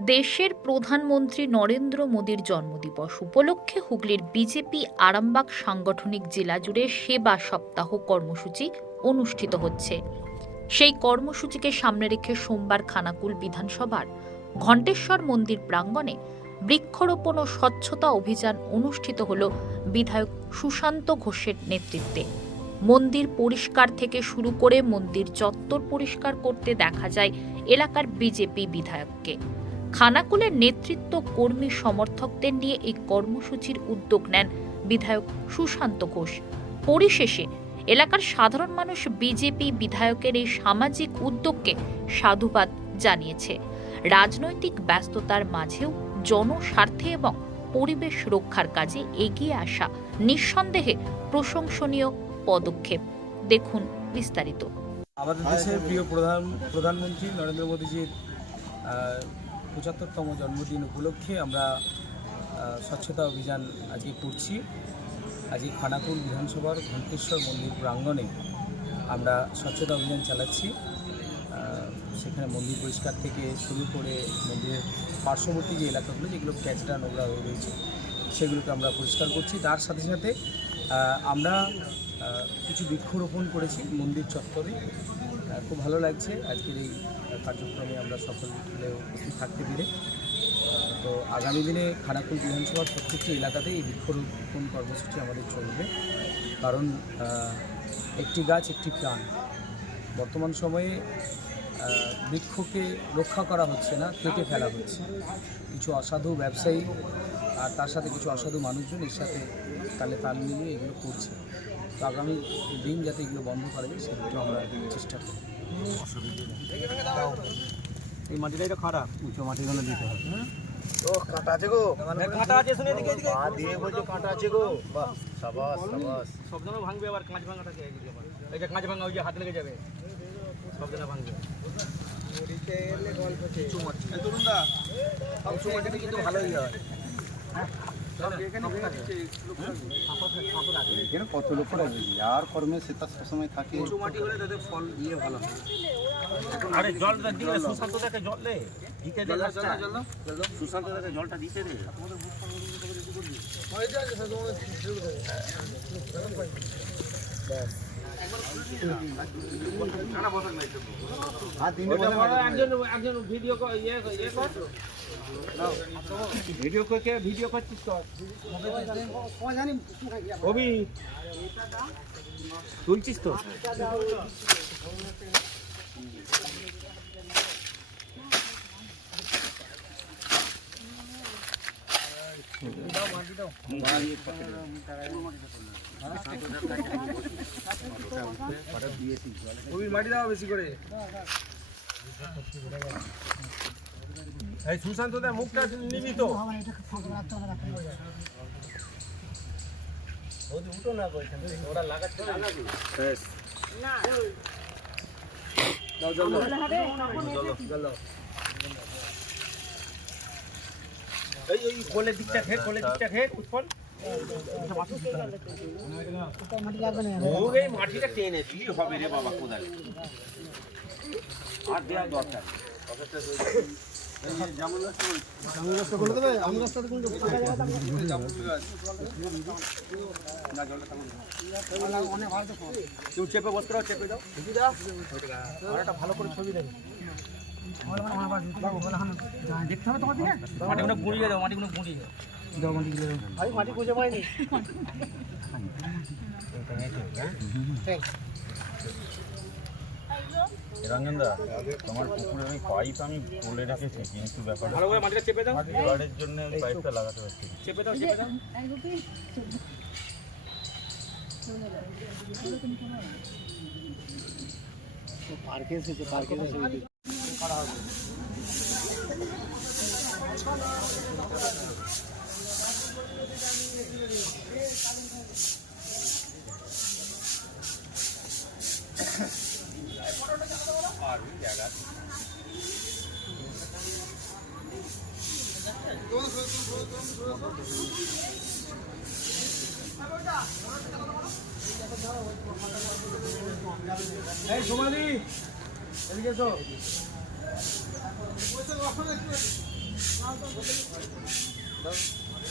দেশের প্রধানমন্ত্রী নরেন্দ্র মোদীর জন্মদিবস উপলক্ষে হুগলির বিজেপি আরামবাগ সাংগঠনিক জেলা জুড়ে সেবা সপ্তাহ কর্মসূচি অনুষ্ঠিত হচ্ছে। সেই কর্মসূচিকে সামনে রেখে সোমবার খানাকুল বিধানসভার ঘণ্টেশ্বর মন্দির প্রাঙ্গণে বৃক্ষরোপণ ও স্বচ্ছতা অভিযান অনুষ্ঠিত হল বিধায়ক সুশান্ত ঘোষের নেতৃত্বে। মন্দির পরিষ্কার থেকে শুরু করে মন্দির চত্বর পরিষ্কার করতে দেখা যায় এলাকার বিজেপি বিধায়ককে। খানাকুলের নেতৃত্ব কর্মী সমর্থকদের নিয়ে এই কর্মসূচির উদ্যোগ নেন বিধায়ক সুশান্ত ঘোষ। পরিশেষে এলাকার সাধারণ মানুষ বিজেপি বিধায়কের এই সামাজিক উদ্যোগকে সাধুবাদ জানিয়েছে। রাজনৈতিক ব্যস্ততার মাঝেও জনস্বার্থে এবং পরিবেশ রক্ষার কাজে এগিয়ে আসা নিঃসন্দেহে প্রশংসনীয় পদক্ষেপ। দেখুন বিস্তারিত। আমাদের দেশের প্রিয় প্রধান প্রধানমন্ত্রী নরেন্দ্র মোদীজির পঁচাত্তরতম জন্মদিন উপলক্ষে আমরা স্বচ্ছতা অভিযান আজকে করছি। আজকে খানাকুল বিধানসভার ঘণ্টেশ্বর মন্দির প্রাঙ্গণে আমরা স্বচ্ছতা অভিযান চালাচ্ছি। সেখানে মন্দির পরিষ্কার থেকে শুরু করে মন্দিরের পার্শ্ববর্তী যে এলাকাগুলো, যেগুলো ক্যাচটা নোংরা হয়ে রয়েছে, সেগুলোকে আমরা পরিষ্কার করছি। তার সাথে সাথে আমরা কিছু বৃক্ষরোপণ করেছি মন্দির চত্বরে। খুব ভালো লাগছে। আজকের এই কার্যক্রমে আমরা সকলে উপস্থিত থাকতে পেরে। তো আগামী দিনে খানাকুল বিধানসভার প্রত্যেকটি এলাকাতেই এই বৃক্ষরোপণ কর্মসূচি আমাদের চলবে। কারণ একটি গাছ, একটি প্রাণ। বর্তমান সময়ে বৃক্ষকে রক্ষা করা হচ্ছে না কেটে ফেলা হচ্ছে। কিছু অসাধু ব্যবসায়ী আর তার সাথে কিছু অসাধু মানুষজন এর সাথে তালে তাল মিলিয়ে এগুলো করছে। তো আগামী দিন যাতে এগুলো বন্ধ করা যায় সেগুলো আমরা চেষ্টা করি এই মাটিটা এটা খারাপ উঁচু মাটিগুলো দিতে হবে। ও কাঁটা আছে গো। কাঁটা আছে শুনে এদিকে এদিকে। পা দিয়ে বলছো কাঁটা আছে গো। বাহ সাবাস সাবাস। সব ভাঙবে আবার কাঁচ ভাঙাটা কে এই যে কাঁচ ভাঙা ওই যে হাত লেগে যাবে। সব ভাঙবে। উঁচু মাটিতে কিন্তু ভালোই হয় এখানে কত লোক আর কর্মে সে তার সবসময় থাকে উঁচু মাটি হলে তাদের ফল দিয়ে ভালো হয় আরে জল দিকে সুশান্ত দাকে জল দে দিতে দে। সুশান্ত দাকে জলটা দিতে দে। একজন একজন ভিডিও ইয়ে ইয়ে কর ভিডিও করে ভিডিও করছিস কর অভি তুলছিস তো ওই দাও বেশি করে। সুশান্ত দা, মুখটা নিবি তো এই এই, কোলের দিকটা ঘের, কোলের দিকটা ঘের, উৎপল। মাটিটা টেনে হবে চেপে বসতে চেপে দাও। ভালো করে ছবি দেবে মাটিগুলো গুঁড়িয়ে দাও, মাটিগুলো গুঁড়িয়ে দাও। আমি মাটি খুঁজে পাইনি রঞ্জনদা তোমার পুকুরের ওই পাইপ আমি বলে রেখেছি কিন্তু ব্যাপারটা ভালো করে মাটিটা চেপে দাও। জোগাড়ের জন্য ওই পাইপটা লাগাতে পারছি চেপে দাও চেপে দাও। পার্কে এসেছে পার্কে এসেছে এই সোমালি এদিকে এসো। দাও।